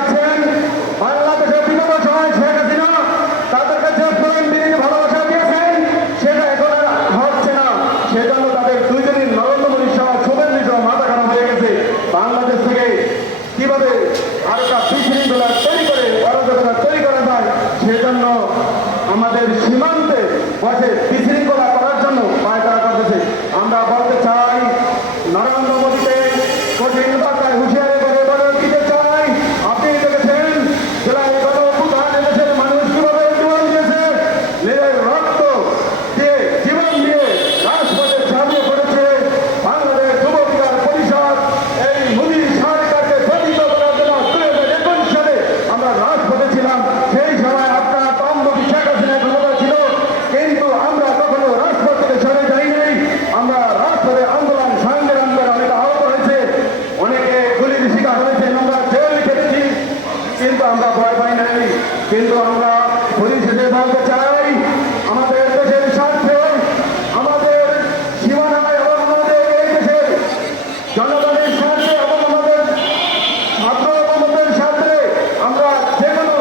আছেন বাংলাদেশের বিগত সময় শেখ হাসিনা তাদের কাছে প্রেম বিনীত ভালোবাসা দিয়েছেন, সেটা এখন আর হচ্ছে না। সেজন্য তাদের দুইজনই নরেন্দ্র মোদী সহ শুভেন্দু সহ মাথা খারাপ হয়ে গেছে। বাংলাদেশ থেকে কিভাবে আরেকটা বিশৃঙ্খলা তৈরি করে অরাজকতা তৈরি করা যায়, সেজন্য আমাদের সীমান্তে বসে বিশৃঙ্খলা করার জন্য পায়তারা করতেছে। আমরা বলতে চাই নরেন্দ্র মোদীকে কঠিন বার্তায় হুঁশিয়ারি করে বলে দিতে চাই, আপনি দেখেছেন জেলায় গত অভ্যুত্থান দেশের মানুষ কিভাবে জীবন দিয়েছে, নিজের রক্ত দিয়ে জীবন দিয়ে রাজপথে ঝাঁপিয়ে পড়েছে। বাংলাদেশ যুব বিকাশ পরিষদ এই মোদী সরকারকে পতিত করার জন্য 2021 সালে আমরা রাজপথে ছিলাম। সেই সময় আপনার বামপন্থী শেখ হাসিনা ক্ষমতা ছিল, কিন্তু আমরা কখনো রাজপথ থেকে সরে যাই নাই। আমরা রাজপথে আন্দোলন সংগ্রাম করে অনেকে আহত হয়েছে, অনেকে গুলির শিকার হয়েছে, আমরা জেল খেটেছি, কিন্তু আমরা ভয় পাই নাই। কিন্তু আমরা পরিশেষে বলতে চাই, আমাদের দেশের স্বার্থে, আমাদের সীমানায় এবং আমাদের এই দেশের জনগণের স্বার্থে এবং আমাদের ছাত্র জনতার স্বার্থে আমরা যে কোনো